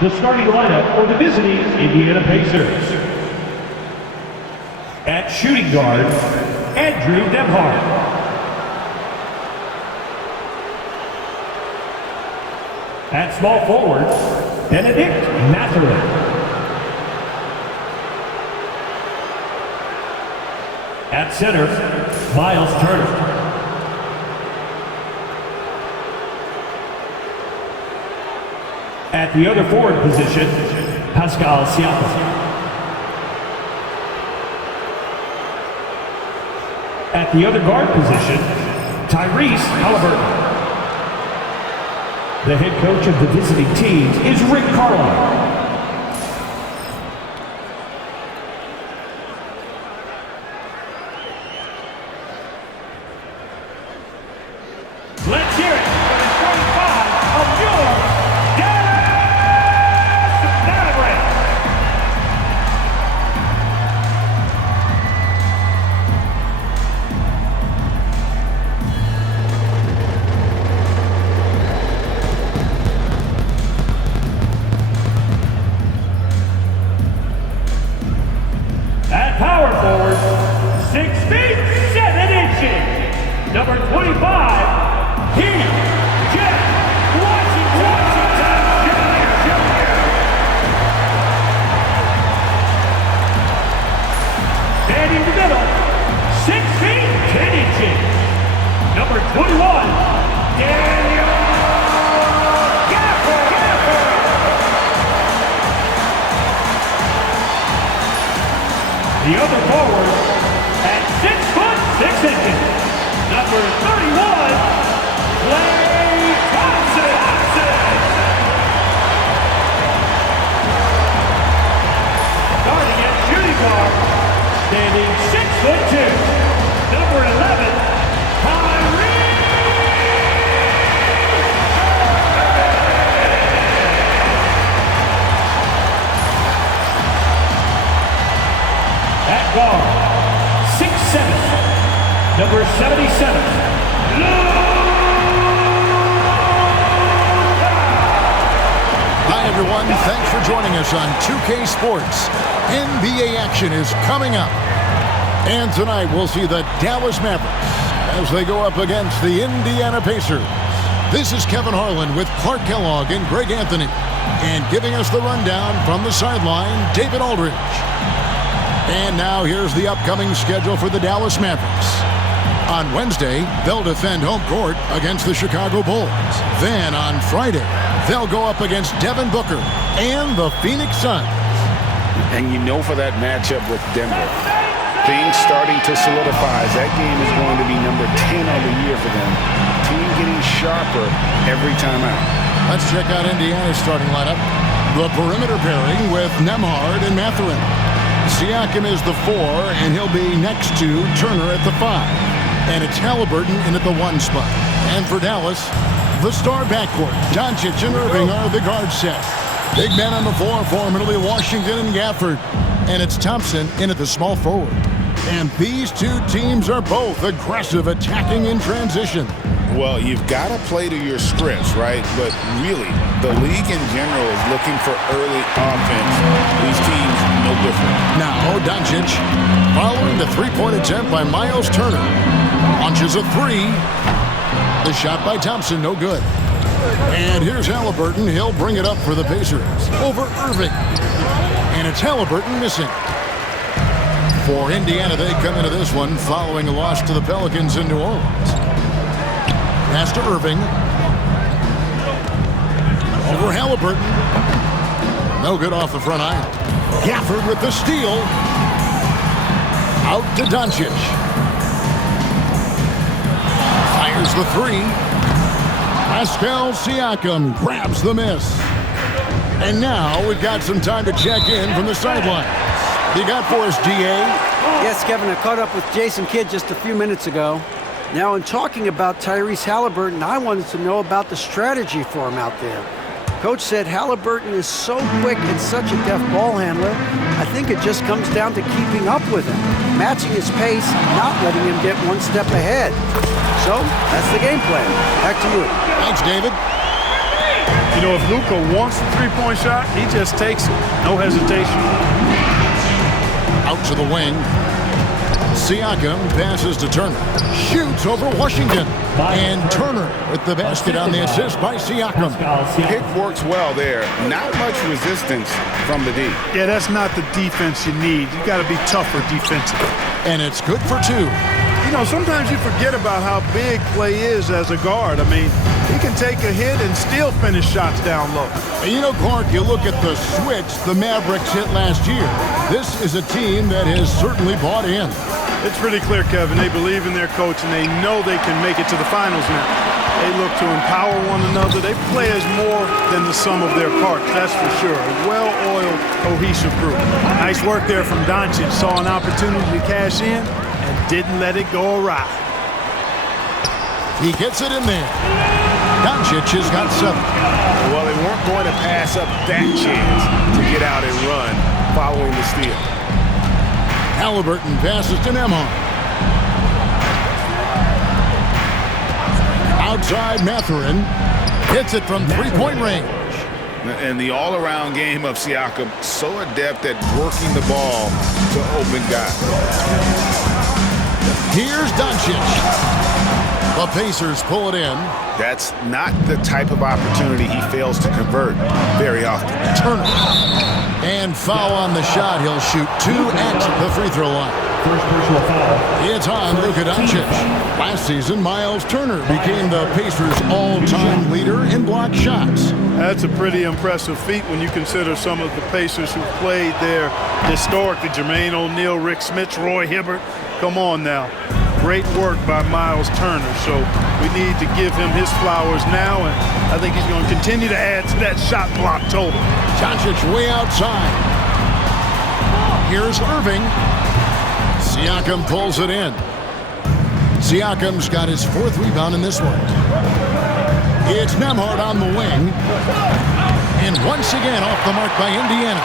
The starting lineup for the visiting Indiana Pacers. At shooting guard, Andrew Nemhard. At small forward, Benedict Matherlin. At center, Miles Turner. At the other forward position, Pascal Siakam. At the other guard position, Tyrese Halliburton. The head coach of the visiting teams is Rick Carlisle. Let's hear it for the 25 of your Dallas Mavericks. At power forward, 6 feet 7 inches, number 25, Heath Jeff Washington Jr. And in the middle, 6 feet 10 inches, number 21, Daniel Gafford. The other forward at 6 foot 6 inches, number 31, Klay Thompson. Starting at shooting guard, standing 6'2", number 11, Kyrie. At guard, 6'7", number 77, Hi everyone, thanks for joining us on 2K Sports. NBA action is coming up. And tonight we'll see the Dallas Mavericks as they go up against the Indiana Pacers. This is Kevin Harlan with Clark Kellogg and Greg Anthony. And giving us the rundown from the sideline, David Aldridge. And now here's the upcoming schedule for the Dallas Mavericks. On Wednesday, they'll defend home court against the Chicago Bulls. Then on Friday, they'll go up against Devin Booker and the Phoenix Suns. And you know for that matchup with Denver, things starting to solidify as that game is going to be number 10 on the year for them. Team getting sharper every time out. Let's check out Indiana's starting lineup. The perimeter pairing with Nemhard and Mathurin. Siakam is the 4, and he'll be next to Turner at the 5. And it's Halliburton in at the 1 spot. And for Dallas, the star backcourt, Doncic and Irving are the guard set. Big men on the floor for him, it'll be Washington and Gafford. And it's Thompson in at the small forward. And these two teams are both aggressive, attacking in transition. Well, you've got to play to your scripts, right? But really, the league in general is looking for early offense. These teams, no different. Now, Doncic, following the three-point attempt by Miles Turner. Launches a 3. The shot by Thompson, no good. And here's Halliburton. He'll bring it up for the Pacers. Over Irving. And it's Halliburton missing. For Indiana, they come into this one following a loss to the Pelicans in New Orleans. Pass to Irving. Over Halliburton. No good off the front iron. Gafford with the steal. Out to Doncic. Fires the 3. Pascal Siakam grabs the miss. And now we've got some time to check in from the sidelines. You got for us, DA? Yes, Kevin, I caught up with Jason Kidd just a few minutes ago. Now, in talking about Tyrese Halliburton, I wanted to know about the strategy for him out there. Coach said Halliburton is so quick and such a deft ball handler, I think it just comes down to keeping up with him, matching his pace, not letting him get one step ahead. So, that's the game plan. Back to you. Thanks, David. You know, if Luka wants the three-point shot, he just takes it. No hesitation. Out to the wing. Siakam passes to Turner. Shoots over Washington. And Turner with the basket on the assist by Siakam. Pick works well there. Not much resistance from the D. Yeah, that's not the defense you need. You got to be tougher defensively. And it's good for two. You know, sometimes you forget about how big Clay is as a guard. I mean, he can take a hit and still finish shots down low. And you know, Clark, you look at the switch the Mavericks hit last year. This is a team that has certainly bought in. It's pretty clear, Kevin. They believe in their coach, and they know they can make it to the finals now. They look to empower one another. They play as more than the sum of their parts, that's for sure. A well-oiled, cohesive group. Nice work there from Doncic. Saw an opportunity to cash in and didn't let it go awry. He gets it in there. Doncic has got 7. Well, they weren't going to pass up that chance to get out and run following the steal. Halliburton passes to Nembhard. Outside Mathurin hits it from three-point range. And the all-around game of Siakam, so adept at working the ball to open guys. Here's Doncic. The Pacers pull it in. That's not the type of opportunity he fails to convert very often. Turner. And foul on the shot. He'll shoot 2 at the free throw line. First personal foul. It's on Luka Doncic. Last season, Miles Turner became the Pacers' all-time leader in block shots. That's a pretty impressive feat when you consider some of the Pacers who played there historically. Jermaine O'Neal, Rick Smits, Roy Hibbert. Come on now. Great work by Miles Turner. So we need to give him his flowers now, and I think he's going to continue to add to that shot block total. Doncic way outside. Here's Irving. Siakam pulls it in. Siakam's got his 4th rebound in this one. It's Nembhard on the wing. And once again off the mark by Indiana.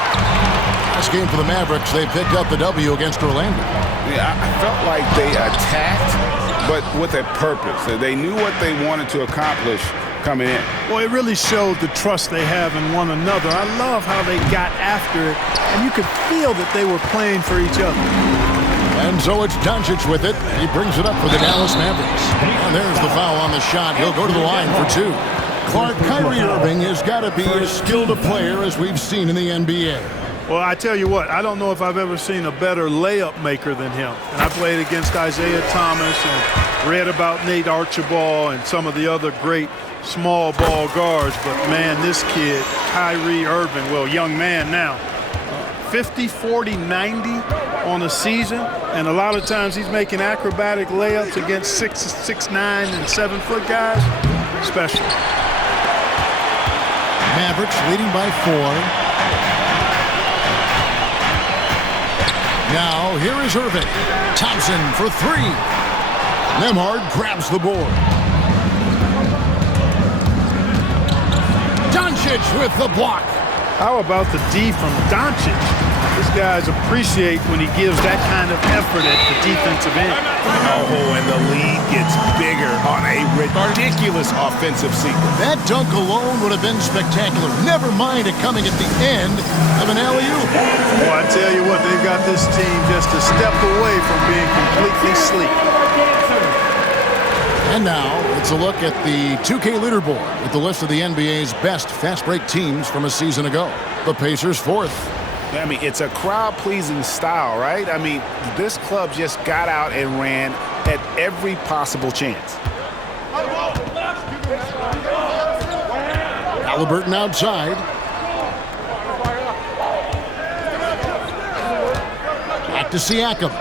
Last game for the Mavericks, they picked up the W against Orlando. Yeah, I felt like they attacked, but with a purpose. They knew what they wanted to accomplish coming in. Well, it really showed the trust they have in one another. I love how they got after it, and you could feel that they were playing for each other. And so it's Doncic with it. He brings it up for the Dallas Mavericks. And there's the foul on the shot. He'll go to the line for 2. Clark, Kyrie Irving has got to be as skilled a player as we've seen in the NBA. Well, I tell you what, I don't know if I've ever seen a better layup maker than him. And I played against Isaiah Thomas and read about Nate Archibald and some of the other great small ball guards. But, man, this kid, Kyrie Irving, well, young man now, 50, 40, 90 on a season. And a lot of times he's making acrobatic layups against 6'9", and 7-foot guys. Special. Mavericks leading by 4. Now, here is Irving. Thompson for 3. Nembhard grabs the board. Doncic with the block. How about the D from Doncic? These guys appreciate when he gives that kind of effort at the defensive end. Oh, and the lead gets bigger on a ridiculous offensive sequence. That dunk alone would have been spectacular. Never mind it coming at the end of an alley-oop. Well, I tell you what, they've got this team just a step away from being completely sleek. And now, it's a look at the 2K leaderboard with the list of the NBA's best fast-break teams from a season ago. The Pacers 4th. I mean, it's a crowd-pleasing style, right? I mean, this club just got out and ran at every possible chance. Halliburton outside. Back to Siakam.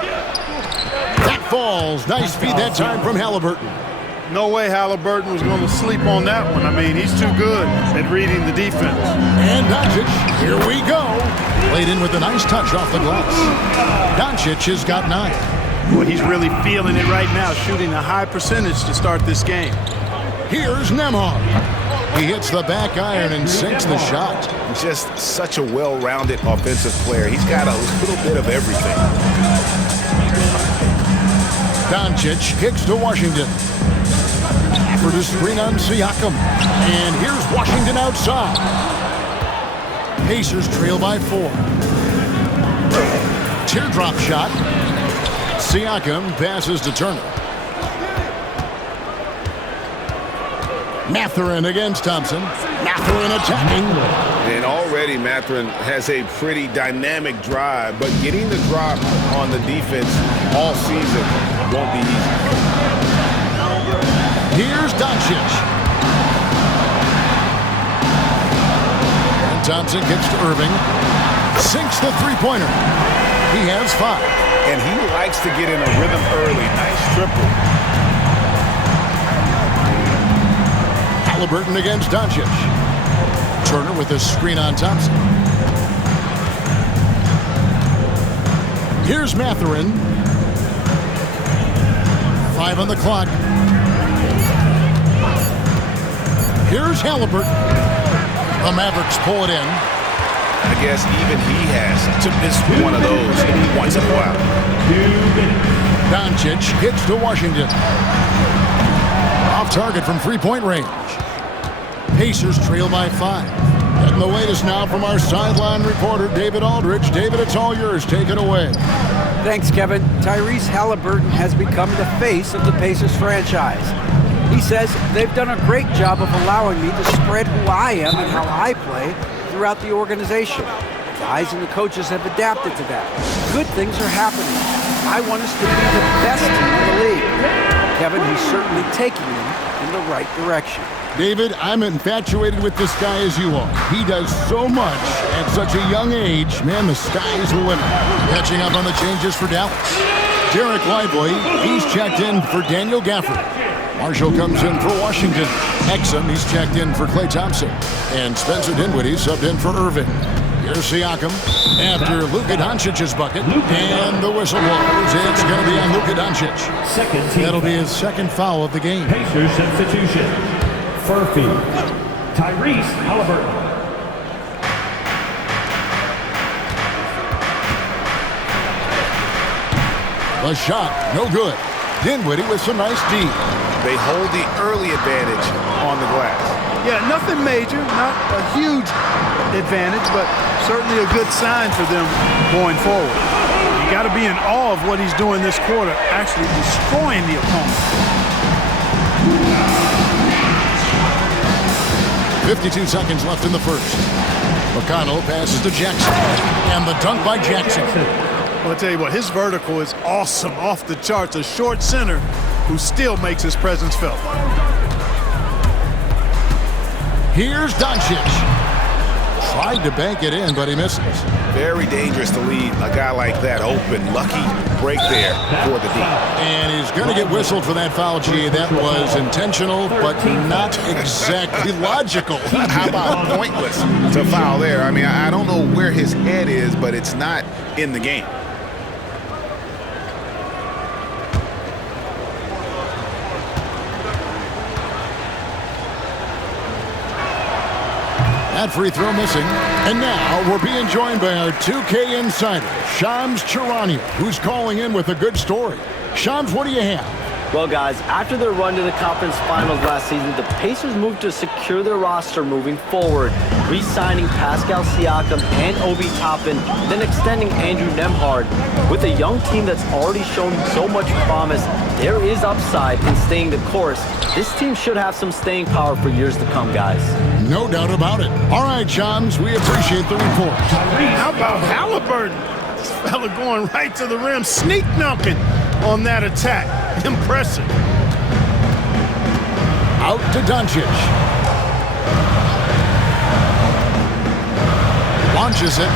That falls. Nice feed that time from Halliburton. No way Halliburton was going to sleep on that one. I mean, he's too good at reading the defense. And Doncic, here we go. Played in with a nice touch off the glass. Doncic has got 9. Well, he's really feeling it right now, shooting a high percentage to start this game. Here's Nembhard. He hits the back iron and sinks the shot. Just such a well-rounded offensive player. He's got a little bit of everything. Doncic kicks to Washington. to screen on Siakam. And here's Washington outside. Pacers trail by 4. Teardrop shot. Siakam passes to Turner. Mathurin against Thompson. Mathurin attacking. And already Mathurin has a pretty dynamic drive, but getting the drop on the defense all season won't be easy. Here's Doncic. And Thompson gets to Irving. Sinks the three-pointer. He has 5. And he likes to get in a rhythm early. Nice triple. Halliburton against Doncic. Turner with a screen on Thompson. Here's Mathurin. 5 on the clock. Here's Halliburton. The Mavericks pull it in. I guess even he has to miss one of those once in a while. Doncic hits to Washington. Off target from three-point range. Pacers trail by 5. And the latest now from our sideline reporter, David Aldridge. David, it's all yours. Take it away. Thanks, Kevin. Tyrese Halliburton has become the face of the Pacers franchise. He says they've done a great job of allowing me to spread who I am and how I play throughout the organization. Guys and the coaches have adapted to that. Good things are happening. I want us to be the best team in the league. Kevin, he's certainly taking them in the right direction. David, I'm infatuated with this guy as you are. He does so much at such a young age. Man, the sky is the limit. Catching up on the changes for Dallas. Derek Lively, he's checked in for Daniel Gafford. Marshall comes in for Washington. Exum, he's checked in for Klay Thompson. And Spencer Dinwiddie subbed in for Irving. Here's Siakam after Luka Doncic's bucket. And the whistle blows. It's going to be on Luka Doncic. That'll be his second foul of the game. Pacers substitution. Furphy. Tyrese Halliburton. The shot, no good. Dinwiddie with some nice D. They hold the early advantage on the glass. Yeah, nothing major, not a huge advantage, but certainly a good sign for them going forward. You got to be in awe of what he's doing this quarter, actually destroying the opponent. 52 seconds left in the first. McConnell passes to Jackson. And the dunk by Jackson. Well, I'll tell you what, his vertical is awesome, off the charts. A short center who still makes his presence felt. Here's Doncic. Tried to bank it in, but he misses. Very dangerous to leave a guy like that open. Lucky break there for the D. And he's going to get whistled for that foul, G. That was intentional, but not exactly logical. How about pointless to foul there? I mean, I don't know where his head is, but it's not in the game. That free throw missing. And now we're being joined by our 2K insider, Shams Charania, who's calling in with a good story. Shams, what do you have? Well, guys, after their run to the conference finals last season, the Pacers moved to secure their roster moving forward, re-signing Pascal Siakam and Obi Toppin, then extending Andrew Nembhard. With a young team that's already shown so much promise, there is upside in staying the course. This team should have some staying power for years to come, guys. No doubt about it. All right, Shams, we appreciate the report. How about Halliburton? This fella going right to the rim, sneak dunking on that attack. Impressive. Out to Doncic. Launches it.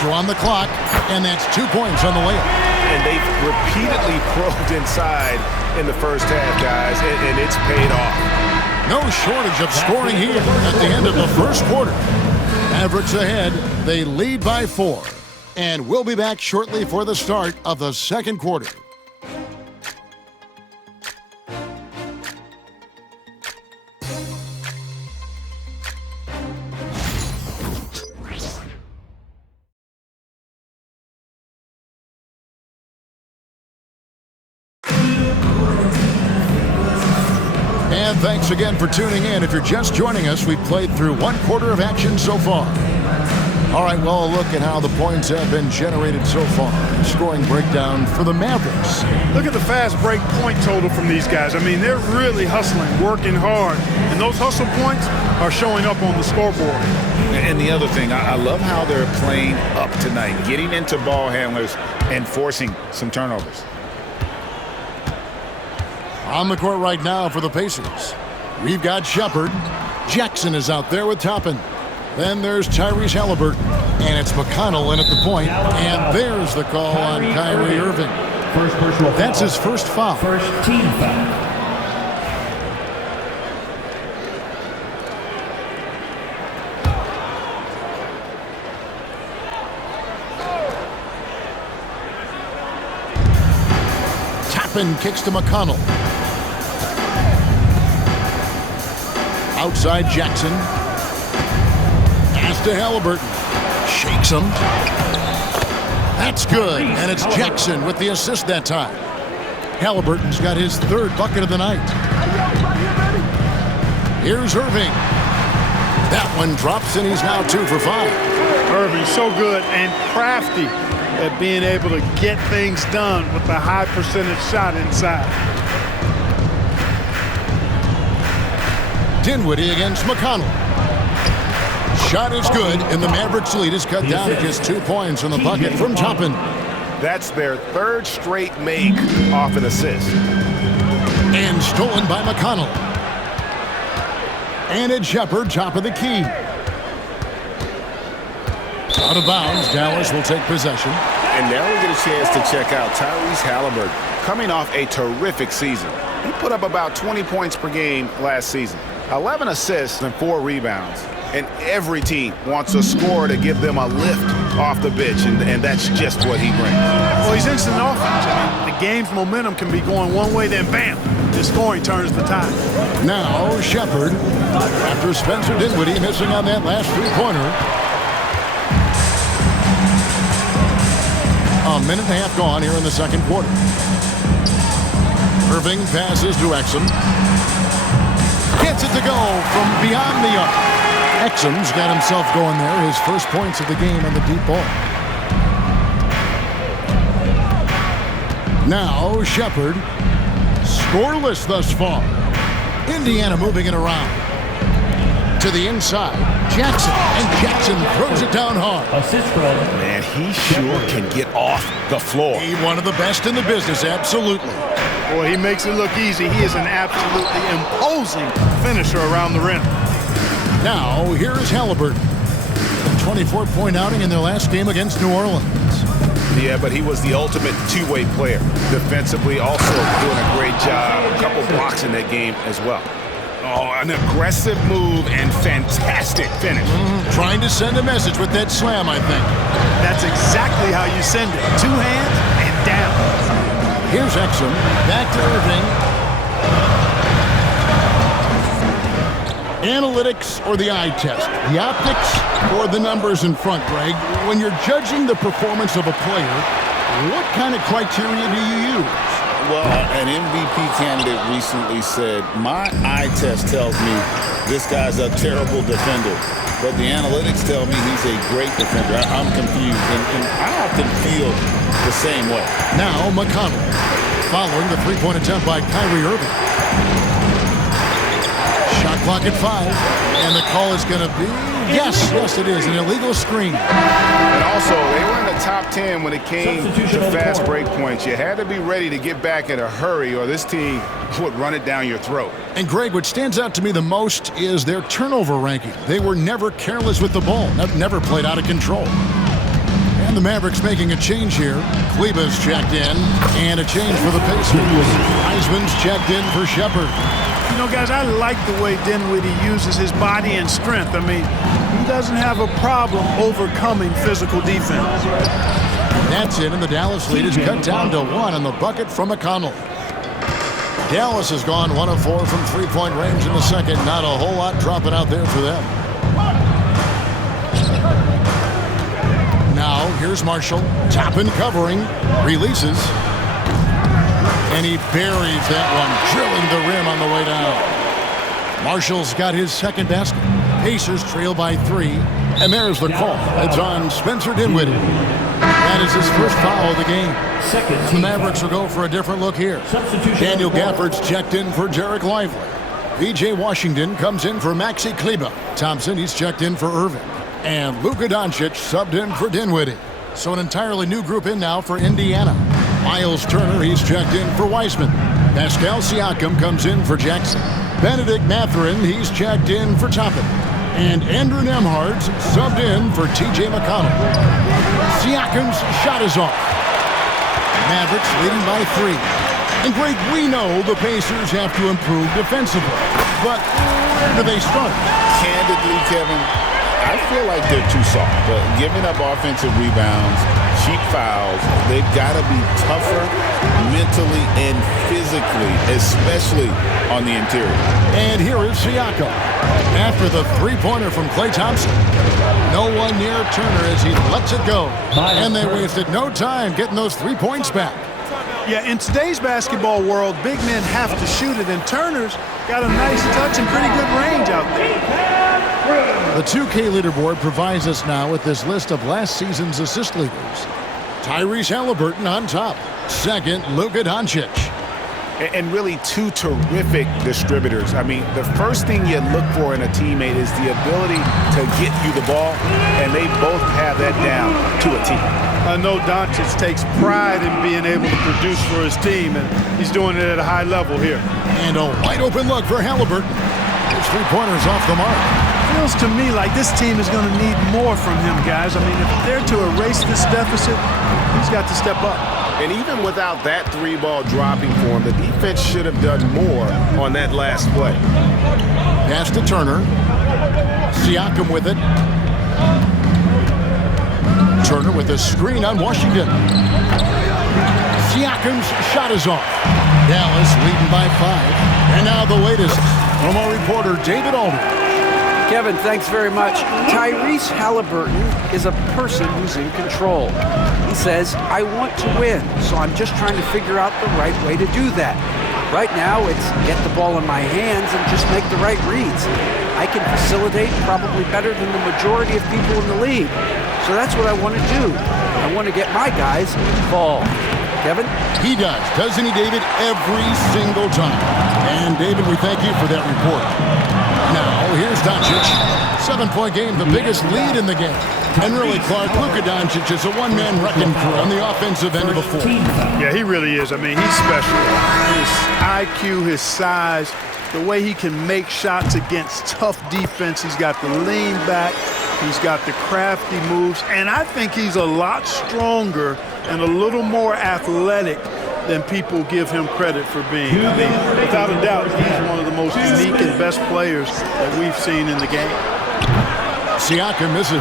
2 on the clock, and that's 2 points on the layup. And they've repeatedly probed inside in the first half, guys, and it's paid off. No shortage of scoring here at the end of the first quarter. Mavericks ahead. They lead by 4. And we'll be back shortly for the start of the second quarter. And thanks again for tuning in. If you're just joining us, we've played through one quarter of action so far. All right, well, look at how the points have been generated so far. Scoring breakdown for the Mavericks. Look at the fast break point total from these guys. I mean, they're really hustling, working hard, and those hustle points are showing up on the scoreboard. And the other thing, I love how they're playing up tonight, getting into ball handlers and forcing some turnovers. On the court right now for the Pacers, we've got Shepard. Jackson is out there with Toppin. Then there's Tyrese Halliburton, and it's McConnell in at the point, and there's the call on Kyrie Irving. First personal foul. That's his first foul. First team foul. Toppin kicks to McConnell. Outside Jackson. Pass to Halliburton. Shakes him. That's good. And it's Jackson with the assist that time. Halliburton's got his third bucket of the night. Here's Irving. That one drops, and he's now 2 for 5. Irving so good and crafty at being able to get things done with a high percentage shot inside. Dinwiddie against McConnell. Shot is good, and the Mavericks lead is cut down to just 2 points from the bucket from Toppin. That's their third straight make off an assist. And stolen by McConnell. And it's Shepard, top of the key. Out of bounds, Dallas will take possession. And now we get a chance to check out Tyrese Halliburton, coming off a terrific season. He put up about 20 points per game last season, 11 assists and 4 rebounds. And every team wants a scorer to give them a lift off the bench, and that's just what he brings. Well, he's instant offense. I mean, the game's momentum can be going one way, then bam, his scoring turns the tide. Now Shepard, after Spencer Dinwiddie missing on that last three-pointer. A minute and a half gone here in the second quarter. Irving passes to Exum. Gets it to go from beyond the arc. Exum's got himself going there. His first points of the game on the deep ball. Now Shepard. Scoreless thus far. Indiana moving it around. To the inside. Jackson. And Jackson throws it down hard. Assist from. Man, he sure can get off the floor. He's one of the best in the business, absolutely. Boy, he makes it look easy. He is an absolutely imposing finisher around the rim. Now, here is Halliburton. A 24-point outing in their last game against New Orleans. Yeah, but he was the ultimate two-way player. Defensively, also doing a great job. A couple blocks in that game as well. Oh, an aggressive move and fantastic finish. Trying to send a message with that slam, I think. That's exactly how you send it. 2 hands and down. Here's Exum. Back to Irving. Analytics or the eye test? The optics or the numbers in front, Greg? When you're judging the performance of a player, what kind of criteria do you use? Well, an MVP candidate recently said, my eye test tells me this guy's a terrible defender, but the analytics tell me he's a great defender. I'm confused, and I often feel the same way. Now McConnell, following the three-point attempt by Kyrie Irving. Shot clock at 5, and the call is going to be, yes, it is, an illegal screen. And also, they were in the top 10 when it came to fast break points. You had to be ready to get back in a hurry, or this team would run it down your throat. And Greg, what stands out to me the most is their turnover ranking. They were never careless with the ball, never played out of control. And the Mavericks making a change here. Kleba's checked in, and a change for the Pacers. Heisman's checked in for Shepard. You know, guys, I like the way Dinwiddie uses his body and strength. I mean, he doesn't have a problem overcoming physical defense. That's it, and the Dallas lead is cut down to 1 on the bucket from McConnell. Dallas has gone 1 of 4 from three-point range in the second. Not a whole lot dropping out there for them. Now, here's Marshall. Toppin covering. Releases. And he buries that one, drilling the rim on the way down. Marshall's got his second basket. Pacers trail by 3. And there's the call. It's on Spencer Dinwiddie. That is his first foul of the game. The Mavericks will go for a different look here. Daniel Gafford's checked in for Jarek Lively. P.J. Washington comes in for Maxi Kleber. Thompson, he's checked in for Irving. And Luka Doncic subbed in for Dinwiddie. So an entirely new group in now for Indiana. Miles Turner, he's checked in for Wiseman. Pascal Siakam comes in for Jackson. Benedict Mathurin, he's checked in for Toppin. And Andrew Nembhard's subbed in for T.J. McConnell. Siakam's shot is off. Mavericks leading by 3. And Greg, we know the Pacers have to improve defensively. But where do they start? Candidly, Kevin, I feel like they're too soft. But giving up offensive rebounds, cheap fouls, they've got to be tougher mentally and physically, especially on the interior. And here is Siakam. After the three-pointer from Klay Thompson. No one near Turner as he lets it go. And they wasted no time getting those 3 points back. Yeah, in today's basketball world, big men have to shoot it, and Turner's got a nice touch and pretty good range out there. The 2K leaderboard provides us now with this list of last season's assist leaders. Tyrese Halliburton on top. Second, Luka Doncic. And really 2 terrific distributors. I mean, the first thing you look for in a teammate is the ability to get you the ball, and they both have that down to a T. I know Doncic takes pride in being able to produce for his team, and he's doing it at a high level here. And a wide open look for Halliburton. His three-pointers off the mark. Feels to me like this team is going to need more from him, guys. I mean, if they're to erase this deficit, he's got to step up. And even without that 3-ball dropping for him, the defense should have done more on that last play. Pass to Turner. Siakam with it. Turner with a screen on Washington. Siakam's shot is off. Dallas leading by 5. And now the latest from our reporter, David Aldridge. Kevin, thanks very much. Tyrese Halliburton is a person who's in control. He says, I want to win, so I'm just trying to figure out the right way to do that. Right now, it's get the ball in my hands and just make the right reads. I can facilitate probably better than the majority of people in the league. So that's what I want to do. I want to get my guys involved. Kevin? He does, doesn't he, David? Every single time. And, David, we thank you for that report. Now, here's Doncic. 7-point game, the biggest lead in the game. And really, Clark, Luka Doncic is a one-man wrecking crew on the offensive end of the floor. Yeah, he really is. I mean, he's special. His IQ, his size, the way he can make shots against tough defense. He's got the lean back. He's got the crafty moves. And I think he's a lot stronger and a little more athletic than people give him credit for being. I mean, without a doubt, he's one of the most unique and best players that we've seen in the game. Siakam misses.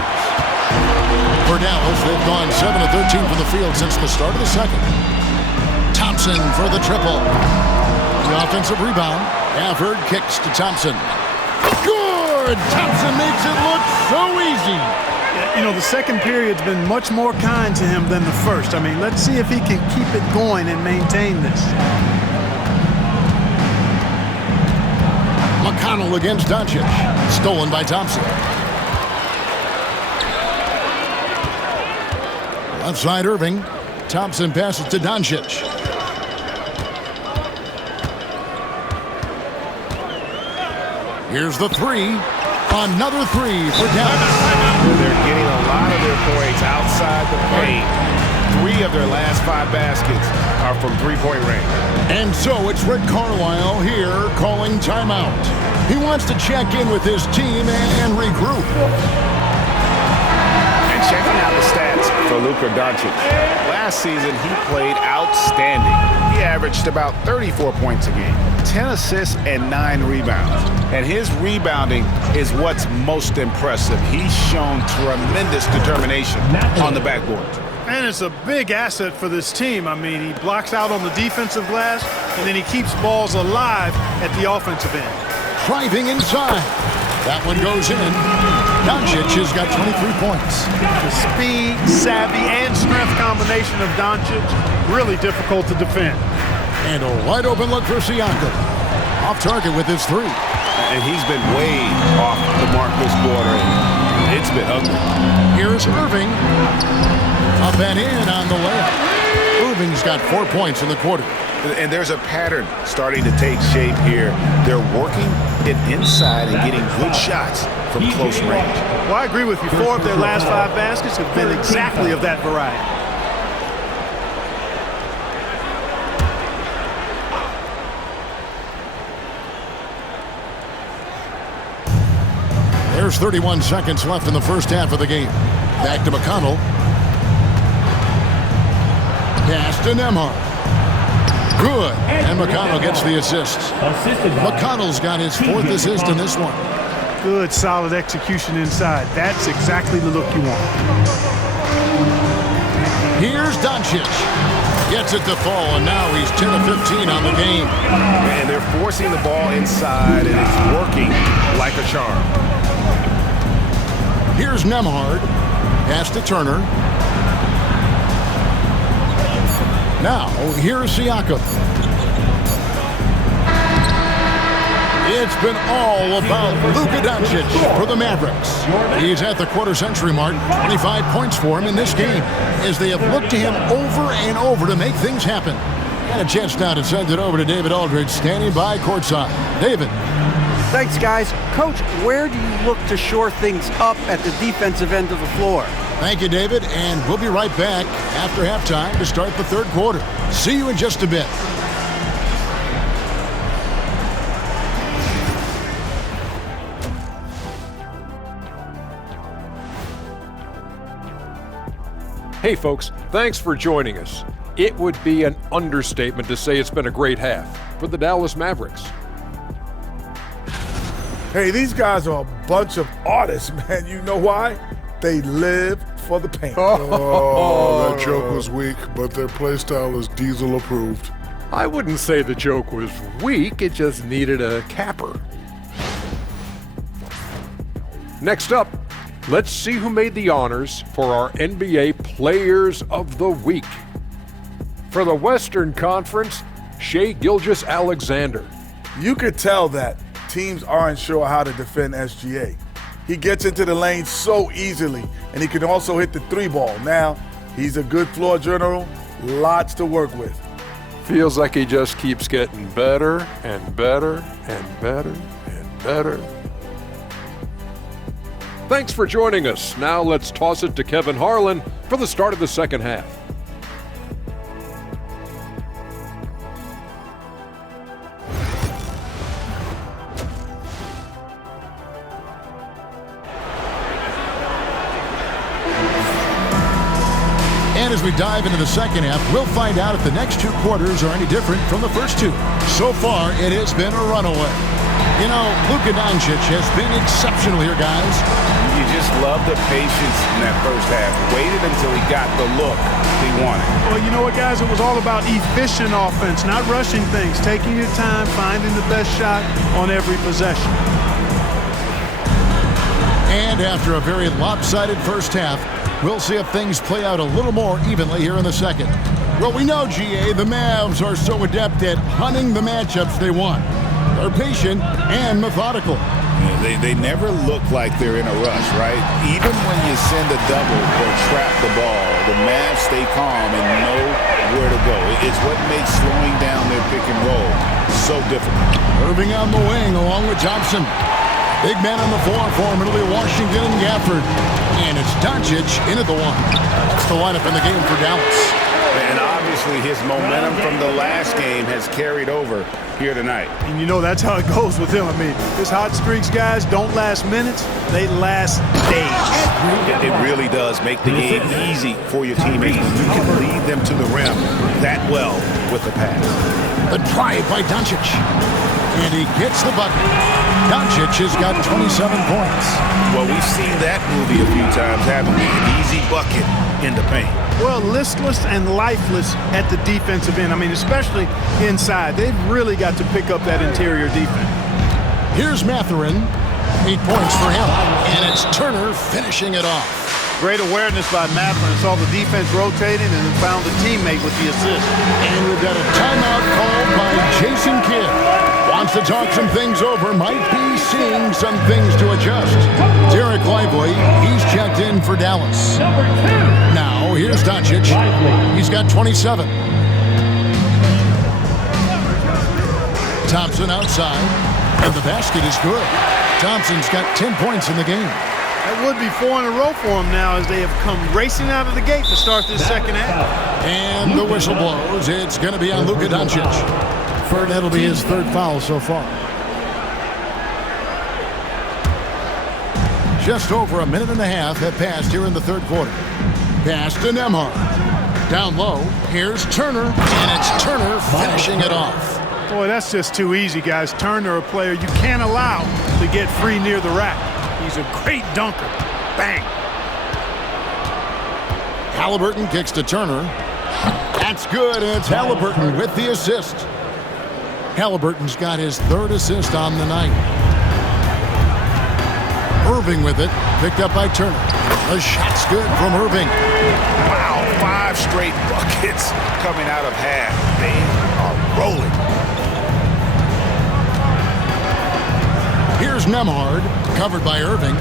For Dallas, they've gone 7 of 13 from the field since the start of the second. Thompson for the triple. The offensive rebound. Gafford kicks to Thompson. Good! Thompson makes it look so easy. You know, the second period's been much more kind to him than the first. I mean, let's see if he can keep it going and maintain this. McConnell against Doncic. Stolen by Thompson. Left side Irving. Thompson passes to Doncic. Here's the 3. Another 3 for Dallas. They're getting a lot of their points outside the paint. 3 of their last 5 baskets are from three-point range. And so it's Rick Carlisle here calling timeout. He wants to check in with his team and regroup. And checking out the stats for Luka Doncic. Last season, he played outstanding. He averaged about 34 points a game, 10 assists, and 9 rebounds. And his rebounding is what's most impressive. He's shown tremendous determination on the backboard. And it's a big asset for this team. I mean, he blocks out on the defensive glass, and then he keeps balls alive at the offensive end. Driving inside. That one goes in. Doncic has got 23 points. The speed, savvy, and strength combination of Doncic, really difficult to defend. And a wide open look for Siakam. Off target with his 3. And he's been way off the mark this quarter. It's been ugly. Here's Irving. Up and in on the layup. Irving's got 4 points in the quarter. And there's a pattern starting to take shape here. They're working it inside and getting good shots from close range. Well, I agree with you. 4 of their last 5 baskets have been exactly of that variety. There's 31 seconds left in the first half of the game. Back to McConnell. Pass to Nembhard. Good. And McConnell gets the assist. McConnell's got his 4th assist in this one. Good, solid execution inside. That's exactly the look you want. Here's Doncic. Gets it to fall, and now he's 10 of 15 on the game. And they're forcing the ball inside, and it's working like a charm. Here's Nembhard. Pass to Turner. Now, here's Siakam. It's been all about Luka Doncic for the Mavericks. He's at the quarter-century mark. 25 points for him in this game as they have looked to him over and over to make things happen. And a chance now to send it over to David Aldridge, standing by courtside. David. Thanks, guys. Coach, where do you look to shore things up at the defensive end of the floor? Thank you, David, and we'll be right back after halftime to start the third quarter. See you in just a bit. Hey folks, thanks for joining us. It would be an understatement to say it's been a great half for the Dallas Mavericks. Hey, these guys are a bunch of artists, man. You know why? They live for the paint. Oh, that joke was weak, but their play style is Diesel approved. I wouldn't say the joke was weak, it just needed a capper. Next up, let's see who made the honors for our NBA Players of the Week. For the Western Conference, Shai Gilgeous-Alexander. You could tell that teams aren't sure how to defend SGA. He gets into the lane so easily, and he can also hit the 3-ball. Now, he's a good floor general, lots to work with. Feels like he just keeps getting better and better and better and better. Thanks for joining us. Now let's toss it to Kevin Harlan for the start of the second half. And as we dive into the second half, we'll find out if the next 2 quarters are any different from the first 2. So far, it has been a runaway. You know, Luka Doncic has been exceptional here, guys. You just love the patience in that first half. Waited until he got the look he wanted. Well, you know what, guys? It was all about efficient offense, not rushing things, taking your time, finding the best shot on every possession. And after a very lopsided first half, we'll see if things play out a little more evenly here in the second. Well, we know, GA, the Mavs are so adept at hunting the matchups they want. They're patient and methodical. Yeah, they never look like they're in a rush, right? Even when you send a double or trap the ball, the Mavs stay calm and know where to go. It's what makes slowing down their pick and roll so difficult. Irving on the wing along with Thompson. Big man on the floor for Italy, Washington and Gafford. And it's Doncic in at the 1. That's the lineup in the game for Dallas. And obviously his momentum from the last game has carried over here tonight. And you know that's how it goes with him. I mean, his hot streaks, guys, don't last minutes. They last days. It really does make the game easy for your teammates. You can lead them to the rim that well with the pass. The drive by Doncic. And he gets the bucket. Doncic has got 27 points. Well, we've seen that movie a few times, haven't we? An easy bucket in the paint. Well, listless and lifeless at the defensive end. I mean, especially inside. They've really got to pick up that interior defense. Here's Mathurin. 8 points for him. And it's Turner finishing it off. Great awareness by Mathurin. Saw the defense rotating and found a teammate with the assist. And we've got a timeout called by Jason Kidd. Wants to talk some things over. Might be seeing some things to adjust. Derek Lively, he's checked in for Dallas. Number 2. Now, here's Doncic. He's got 27. Thompson outside, and the basket is good. Thompson's got 10 points in the game. That would be 4 in a row for him now as they have come racing out of the gate to start this second half. And the whistle blows. It's going to be on Luka Doncic. That'll be his 3rd foul so far. Just over a minute and a half have passed here in the 3rd quarter. Pass to Nembhard. Down low, here's Turner, and it's Turner finishing it off. Boy, that's just too easy, guys. Turner, a player you can't allow to get free near the rack. He's a great dunker. Bang. Halliburton kicks to Turner. That's good, and it's Halliburton with the assist. Halliburton's got his 3rd assist on the night. Irving with it, picked up by Turner. The shot's good from Irving. Wow, 5 straight buckets coming out of half. They are rolling. Here's Nembhard, covered by Irving.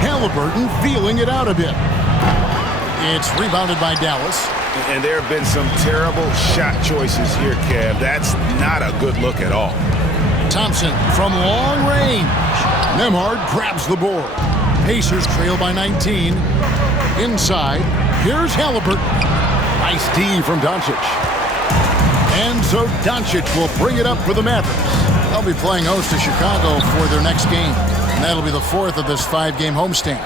Halliburton feeling it out a bit. It's rebounded by Dallas. And there have been some terrible shot choices here, Kev. That's not a good look at all. Thompson from long range. Nembhard grabs the board. Pacers trail by 19. Inside, here's Halliburton. Nice D from Doncic. And so Doncic will bring it up for the Mavericks. They'll be playing host to Chicago for their next game. And that'll be the 4th of this 5-game homestand.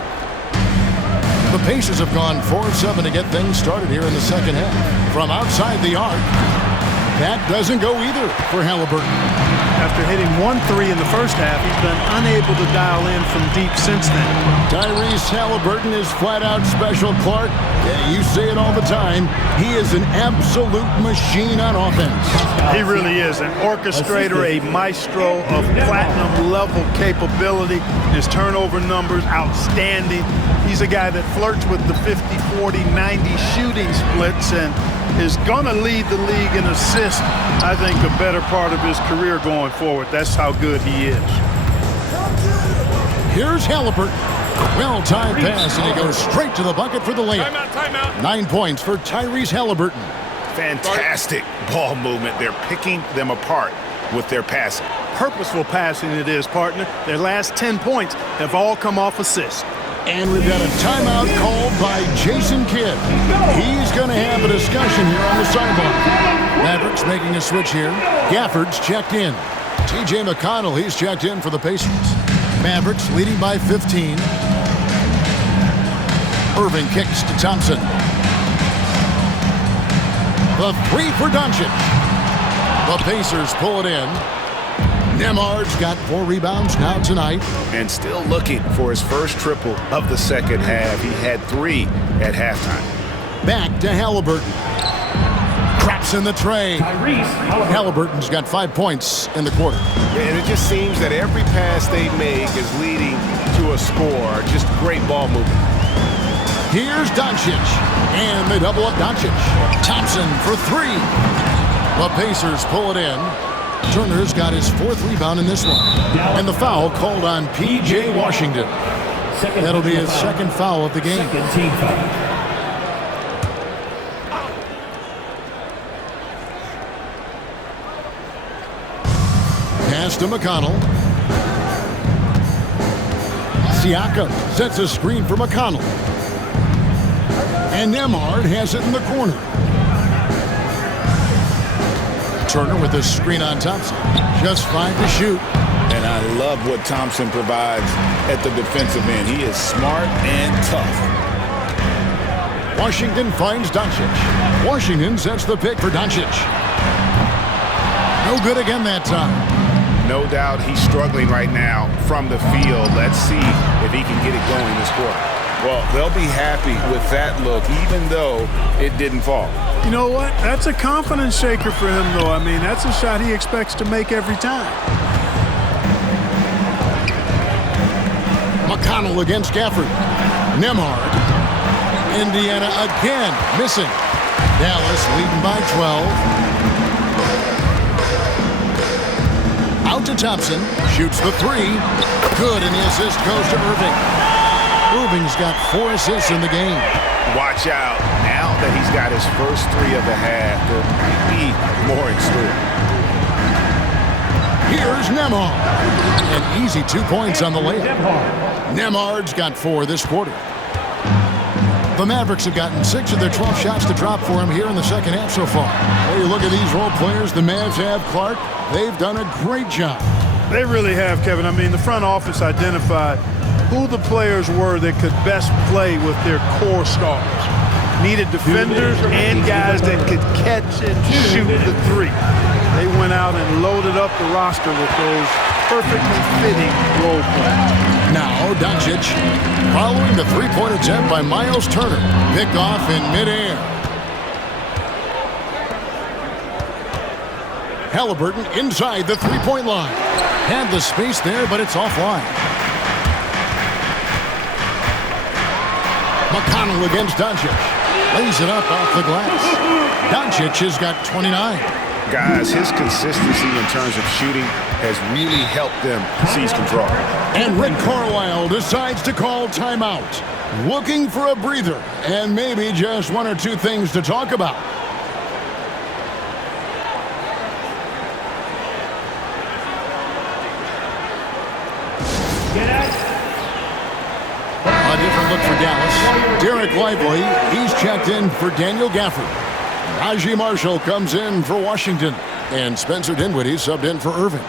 The Pacers have gone 4 of 7 to get things started here in the second half. From outside the arc, that doesn't go either for Halliburton. After hitting 1-3 in the first half, he's been unable to dial in from deep since then. Tyrese Halliburton is flat-out special, Clark. Yeah, you say it all the time. He is an absolute machine on offense. He really is an orchestrator, a maestro of platinum-level capability. His turnover numbers, outstanding. He's a guy that flirts with the 50-40-90 shooting splits and is going to lead the league in assists, I think, a better part of his career going forward. That's how good he is. Here's Halliburton. Well-timed pass, and he goes straight to the bucket for the layup. Timeout. 9 points for Tyrese Halliburton. Fantastic ball movement. They're picking them apart with their passing. Purposeful passing it is, partner. Their last 10 points have all come off assists. And we've got a timeout called by Jason Kidd. He's going to have a discussion here on the sideline. Mavericks making a switch here. Gafford's checked in. T.J. McConnell, he's checked in for the Pacers. Mavericks leading by 15. Irving kicks to Thompson. The 3 for Doncic. The Pacers pull it in. Nembhard's got 4 rebounds now tonight. And still looking for his first triple of the second half. He had 3 at halftime. Back to Halliburton. Traps in the tray. Tyrese Halliburton's got 5 points in the quarter. And it just seems that every pass they make is leading to a score. Just great ball movement. Here's Doncic. And they double up Doncic. Thompson for 3. The Pacers pull it in. Turner's got his 4th rebound in this one. And the foul called on P.J. Washington. That'll be his 2nd foul of the game. Second team foul. Pass to McConnell. Siakam sets a screen for McConnell. And Nembhard has it in the corner. Turner with a screen on Thompson. Just 5 to shoot. And I love what Thompson provides at the defensive end. He is smart and tough. Washington finds Doncic. Washington sets the pick for Doncic. No good again that time. No doubt he's struggling right now from the field. Let's see if he can get it going this quarter. Well, they'll be happy with that look, even though it didn't fall. You know what? That's a confidence shaker for him, though. I mean, that's a shot he expects to make every time. McConnell against Gafford. Nembhard. Indiana again missing. Dallas leading by 12. Out to Thompson. Shoots the three. Good, and the assist goes to Irving. Irving's got 4 assists in the game. Watch out. Now that he's got his first 3 of the half, there might be more in store. Here's Nembhard. An easy 2 points on the layup. Nembhard's got 4 this quarter. The Mavericks have gotten 6 of their 12 shots to drop for him here in the second half so far. Well, you look at these role players the Mavs have, Clark. They've done a great job. They really have, Kevin. I mean, the front office identified who the players were that could best play with their core stars. Needed defenders and guys that could catch and shoot the three. They went out and loaded up the roster with those perfectly fitting role players. Now, Doncic, following the three-point attempt by Miles Turner, picked off in midair. Halliburton inside the three-point line. Had the space there, but it's offline. McConnell against Doncic. Lays it up off the glass. Doncic has got 29. Guys, his consistency in terms of shooting has really helped them seize control. And Rick Carlisle decides to call timeout. Looking for a breather and maybe just 1 or 2 things to talk about. A different look for Dallas. Derek Lively, he's checked in for Daniel Gafford. Najee Marshall comes in for Washington. And Spencer Dinwiddie subbed in for Irving.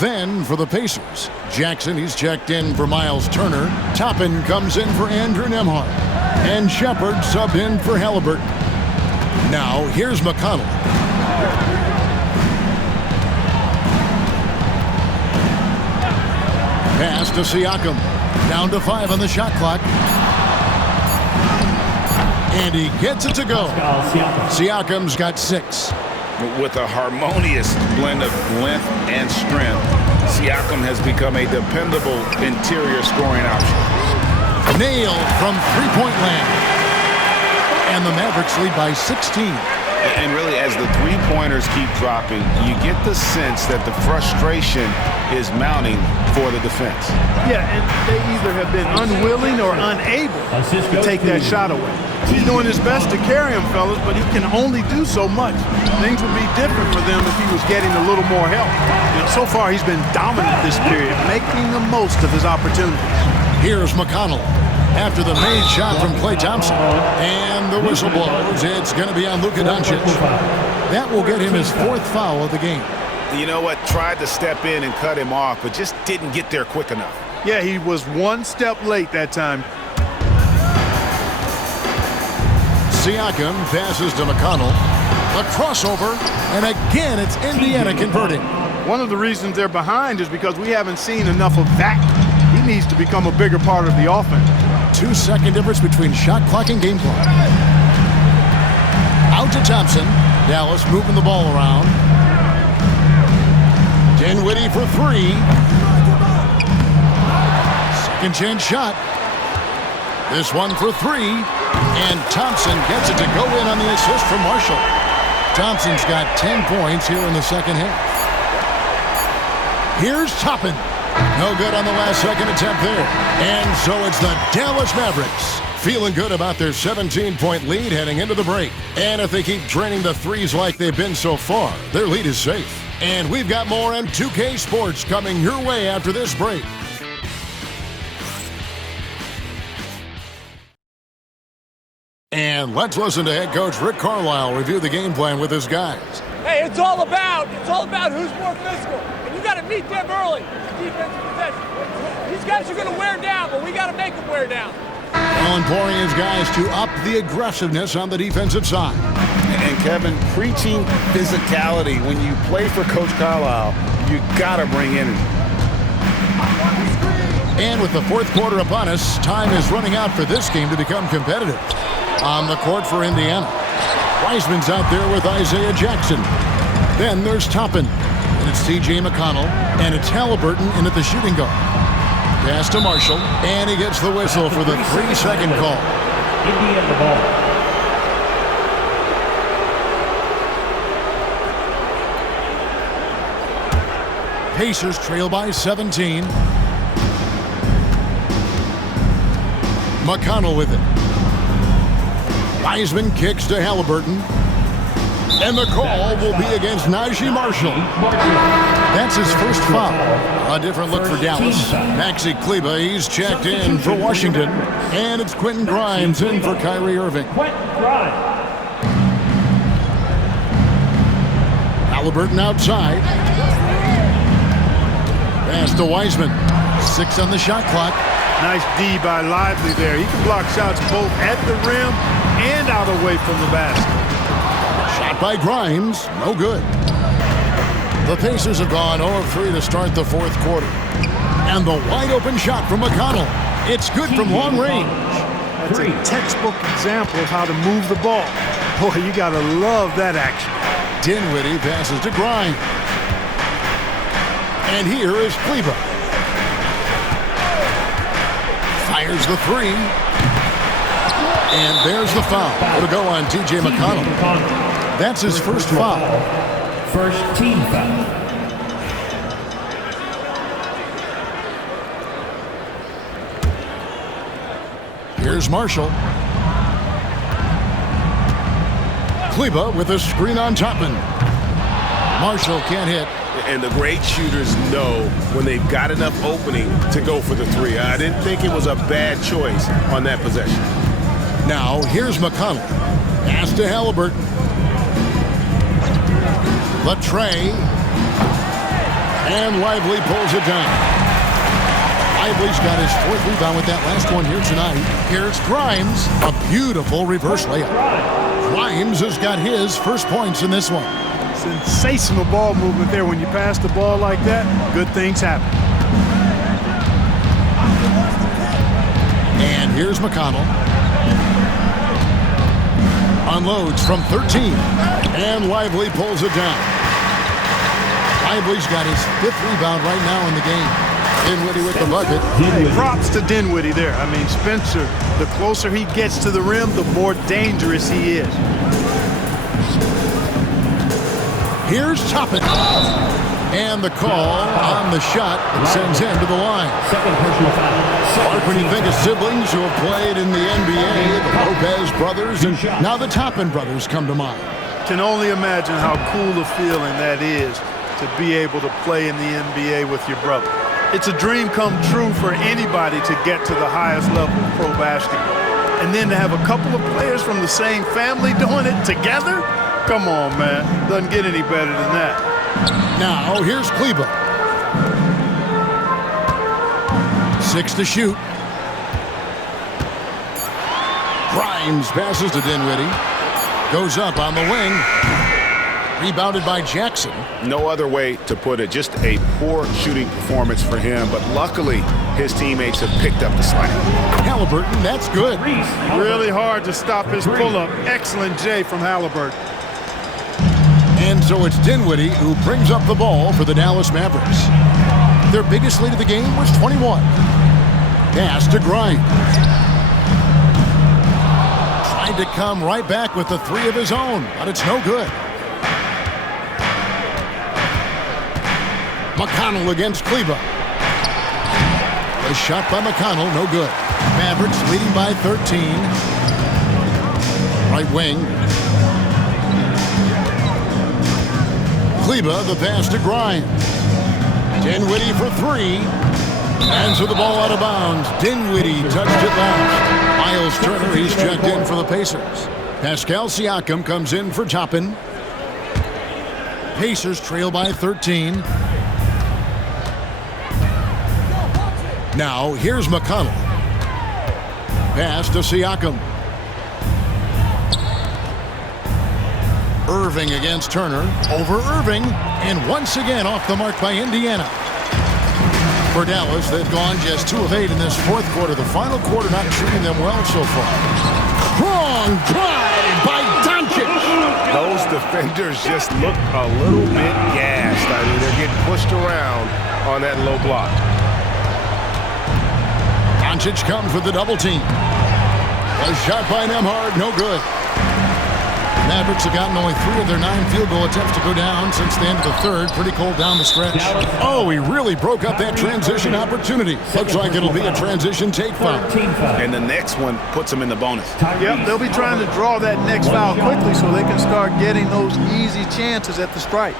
Then for the Pacers, Jackson, he's checked in for Miles Turner. Toppin comes in for Andrew Nembhard. And Shepard subbed in for Halliburton. Now here's McConnell. Pass to Siakam. Down to 5 on the shot clock. And he gets it to go. Siakam's got 6. With a harmonious blend of length and strength, Siakam has become a dependable interior scoring option. Nailed from three-point land. And the Mavericks lead by 16. And really, as the three-pointers keep dropping, you get the sense that the frustration is mounting for the defense. Yeah, and they either have been unwilling or unable to take that shot away. He's doing his best to carry him, fellas, but he can only do so much. Things would be different for them if he was getting a little more help. You know, so far, he's been dominant this period, making the most of his opportunities. Here's McConnell after the made shot from Klay Thompson. And the whistle blows. It's going to be on Luka Doncic. That will get him his 4th foul of the game. You know what? Tried to step in and cut him off, but just didn't get there quick enough. Yeah, he was 1 step late that time. Siakam passes to McConnell. A crossover, and again it's Indiana converting. One of the reasons they're behind is because we haven't seen enough of that. He needs to become a bigger part of the offense. 2-second difference between shot clock and game clock. Out to Thompson. Dallas moving the ball around. Dinwiddie for 3. Second chance shot. This one for 3. And Thompson gets it to go in on the assist from Marshall. Thompson's got 10 points here in the second half. Here's Toppin. No good on the last second attempt there. And so it's the Dallas Mavericks feeling good about their 17-point lead heading into the break. And if they keep draining the threes like they've been so far, their lead is safe. And we've got more on 2K Sports coming your way after this break. And let's listen to head coach Rick Carlisle review the game plan with his guys. Hey, it's all about who's more physical. And you got to meet them early. Defensive possession. These guys are going to wear down, but we got to make them wear down. Allen pouring his guys to up the aggressiveness on the defensive side. And Kevin, preaching physicality. When you play for Coach Carlisle, you got to bring energy. And with the 4th quarter upon us, time is running out for this game to become competitive. On the court for Indiana, Wiseman's out there with Isaiah Jackson. Then there's Toppin, and it's T.J. McConnell, and it's Halliburton in at the shooting guard. Pass to Marshall, and he gets the whistle for the 3-second call. Indiana the ball. Pacers trail by 17. McConnell with it. Wiseman kicks to Halliburton. And the call will be against Najee Marshall. That's his first foul. A different look for Dallas. Maxi Kleber, he's checked in for Washington. And it's Quentin Grimes in for Kyrie Irving. Halliburton outside. Pass to Wiseman. 6 on the shot clock. Nice D by Lively there. He can block shots both at the rim and out away from the basket. Shot by Grimes. No good. The Pacers have gone 0-3 to start the fourth quarter. And the wide open shot from McConnell. It's good from long range. That's a textbook example of how to move the ball. Boy, you got to love that action. Dinwiddie passes to Grimes. And here is Kleber. Fires the three. And there's the foul. It'll go on T.J. McConnell. That's his first foul. First team foul. Here's Marshall. Kleber with a screen on Toppin. Marshall can't hit. And the great shooters know when they've got enough opening to go for the three. I didn't think it was a bad choice on that possession. Now, here's McConnell. Pass to Halliburton. The tray. And Lively pulls it down. Lively's got his fourth rebound with that last one here tonight. Here's Grimes. A beautiful reverse layup. Grimes has got his first points in this one. Sensational ball movement there. When you pass the ball like that, good things happen. And here's McConnell. Unloads from 13. And Lively pulls it down. Lively's got his fifth rebound right now in the game. Dinwiddie with the bucket. Hey, props to Dinwiddie there. I mean, Spencer, the closer he gets to the rim, the more dangerous he is. Here's Toppin. And the call on the shot that sends him to the line. Second personal foul. Mark, when you think of siblings who have played in the NBA, the Lopez brothers, and now the Toppin brothers come to mind. Can only imagine how cool a feeling that is to be able to play in the NBA with your brother. It's a dream come true for anybody to get to the highest level of pro basketball. And then to have a couple of players from the same family doing it together? Come on, man. Doesn't get any better than that. Now, here's Kleber. 6 to shoot. Grimes passes to Dinwiddie. Goes up on the wing. Rebounded by Jackson. No other way to put it. Just a poor shooting performance for him. But luckily, his teammates have picked up the slack. Halliburton, that's good. Really hard to stop his pull-up. Excellent J from Halliburton. And so it's Dinwiddie who brings up the ball for the Dallas Mavericks. Their biggest lead of the game was 21. Pass to Grimes. Tried to come right back with the three of his own, but it's no good. McConnell against Kleber. A shot by McConnell, no good. Mavericks leading by 13. Right wing. Kleber, the pass to Grimes. Dinwiddie for three. And so the ball out of bounds. Dinwiddie touched it last. Miles Turner, he's checked in for the Pacers. Pascal Siakam comes in for Toppin. Pacers trail by 13. Now, here's McConnell. Pass to Siakam. Irving against Turner. Over Irving. And once again off the mark by Indiana. For Dallas, they've gone just 2 of 8 in this fourth quarter. The final quarter not treating them well so far. Strong drive by Doncic. Those defenders just look a little bit gassed. I mean, they're getting pushed around on that low block. Doncic comes with the double team. A shot by Nembhard, no good. Mavericks have gotten only 3 of their 9 field goal attempts to go down since the end of the third. Pretty cold down the stretch. Oh, he really broke up that transition opportunity. Looks like it'll be a transition take foul. And the next one puts them in the bonus. Yep, they'll be trying to draw that next foul quickly so they can start getting those easy chances at the stripe.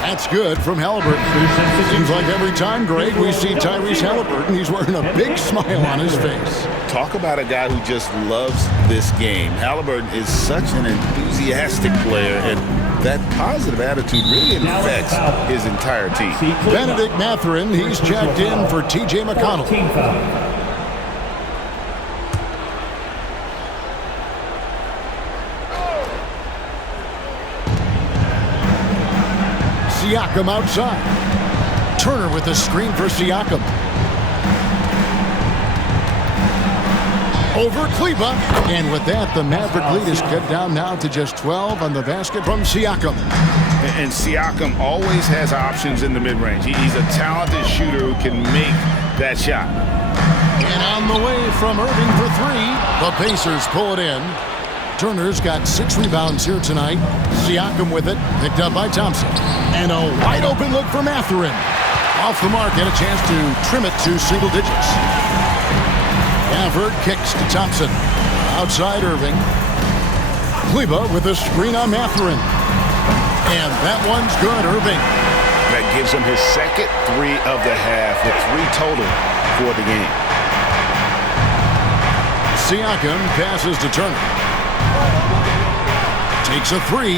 That's good from Halliburton. Seems like every time, Greg, we see Tyrese Halliburton, he's wearing a big smile on his face. Talk about a guy who just loves this game. Halliburton is such an enthusiastic player, and that positive attitude really affects his entire team. Benedict Mathurin, he's checked in for T.J. McConnell. Siakam outside. Turner with the screen for Siakam. Over Kleba. And with that, the Maverick lead is cut down now to just 12 on the basket from Siakam. And Siakam always has options in the mid-range. He's a talented shooter who can make that shot. And on the way from Irving for 3. The Pacers pull it in. Turner's got 6 rebounds here tonight. Siakam with it, picked up by Thompson. And a wide open look for Mathurin. Off the mark and a chance to trim it to single digits. Gafford kicks to Thompson. Outside Irving. Kleba with a screen on Mathurin. And that one's good, Irving. That gives him his second 3 of the half, with 3 total for the game. Siakam passes to Turner. Takes a 3.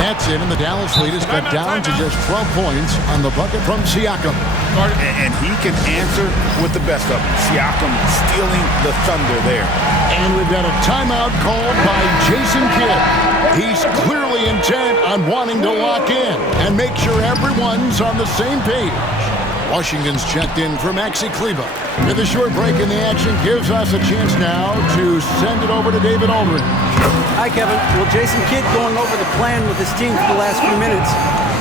That's in, and the Dallas lead is cut down to just 12 points on the bucket from Siakam. And he can answer with the best of them. Siakam stealing the thunder there. And we've got a timeout called by Jason Kidd. He's clearly intent on wanting to lock in and make sure everyone's on the same page. Washington's checked in for Maxi Kleba. With a short break in the action gives us a chance now to send it over to David Aldridge. Hi, Kevin. Well, Jason Kidd going over the plan with his team for the last few minutes.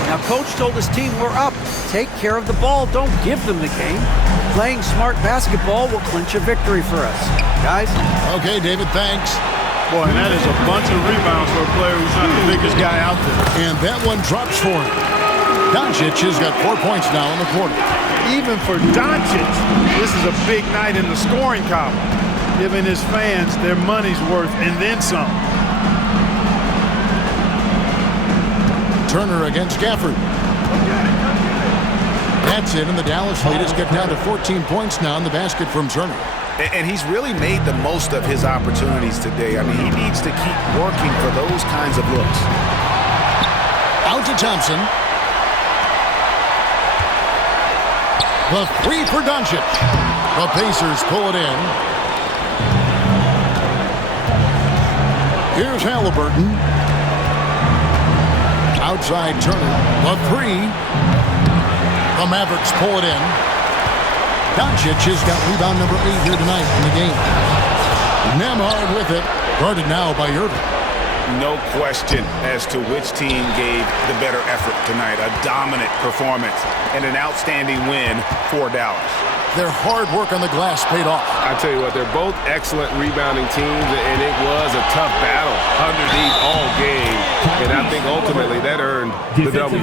Now, Coach told his team, we're up. Take care of the ball. Don't give them the game. Playing smart basketball will clinch a victory for us. Guys? Okay, David, thanks. Boy, and that is a bunch of rebounds for a player who's not the biggest guy out there. And that one drops for him. Doncic has got 4 points now in the quarter. Even for Doncic, this is a big night in the scoring column, giving his fans their money's worth and then some. Turner against Gafford. That's it, and the Dallas lead is cut down to 14 points now in the basket from Turner. And he's really made the most of his opportunities today. I mean, he needs to keep working for those kinds of looks. Out to Thompson. The 3 for Doncic. The Pacers pull it in. Here's Halliburton. Outside Turner. The 3. The Mavericks pull it in. Doncic has got rebound number 8 here tonight in the game. Nembhard with it. Guarded now by Irving. No question as to which team gave the better effort tonight. A dominant performance and an outstanding win for Dallas. Their hard work on the glass paid off. I tell you what, they're both excellent rebounding teams, and it was a tough battle underneath all game. And I think ultimately that earned the W.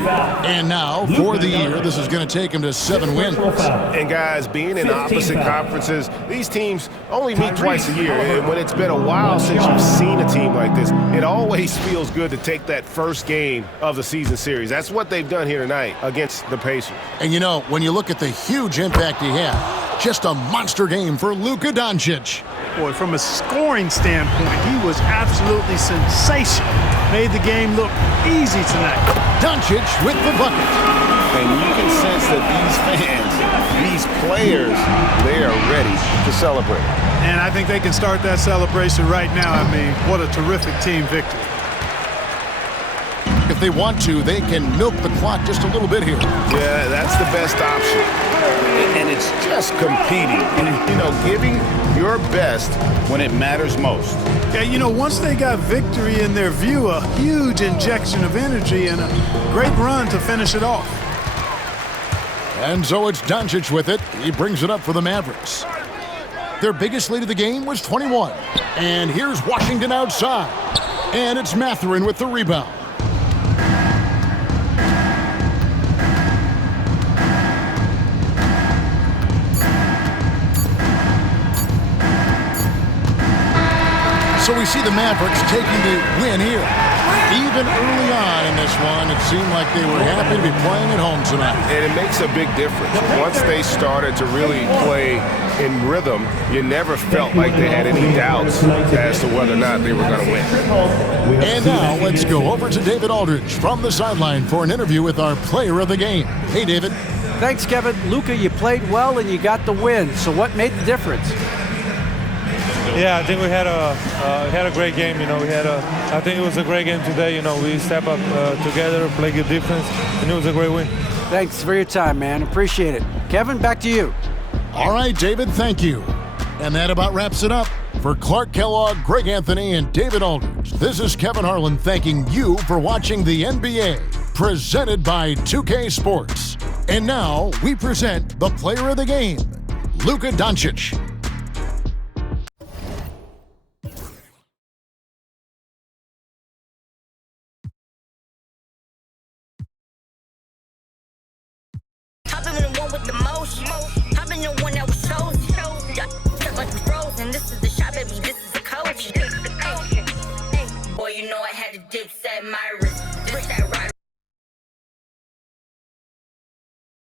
And now, for the year, this is going to take them to 7 wins. And guys, being in opposite conferences, these teams only meet twice a year. And when it's been a while since you've seen a team like this, it always feels good to take that first game of the season series. That's what they've done here tonight against the Pacers. And you know, when you look at the huge impact he had, just a monster game for Luka Doncic. Boy, from a scoring standpoint, he was absolutely sensational. Made the game look easy tonight. Doncic with the bucket. And you can sense that these fans, these players, they are ready to celebrate. And I think they can start that celebration right now. I mean, what a terrific team victory. If they want to, they can milk the clock just a little bit here. Yeah, that's the best option. And it's just competing. And, you know, giving your best when it matters most. Yeah, you know, once they got victory in their view, a huge injection of energy and a great run to finish it off. And so it's Doncic with it. He brings it up for the Mavericks. Their biggest lead of the game was 21. And here's Washington outside. And it's Matherin with the rebound. So we see the Mavericks taking the win here. Even early on in this one, it seemed like they were happy to be playing at home tonight. And it makes a big difference. Once they started to really play in rhythm, you never felt like they had any doubts as to whether or not they were going to win. And now let's go over to David Aldridge from the sideline for an interview with our player of the game. Hey, David. Thanks, Kevin. Luka, you played well and you got the win. So what made the difference? Yeah, I think we had a great game. You know, I think it was a great game today. You know, we step up together, play good defense, and it was a great win. Thanks for your time, man. Appreciate it. Kevin, back to you. All right, David, thank you. And that about wraps it up. For Clark Kellogg, Greg Anthony, and David Aldridge, this is Kevin Harlan thanking you for watching the NBA, presented by 2K Sports. And now we present the player of the game, Luka Doncic. With the most, I've been the one that was chosen. Just like we frozen. This is the shot, baby. This is the coach. Boy, you know I had to dip set my wrist. This that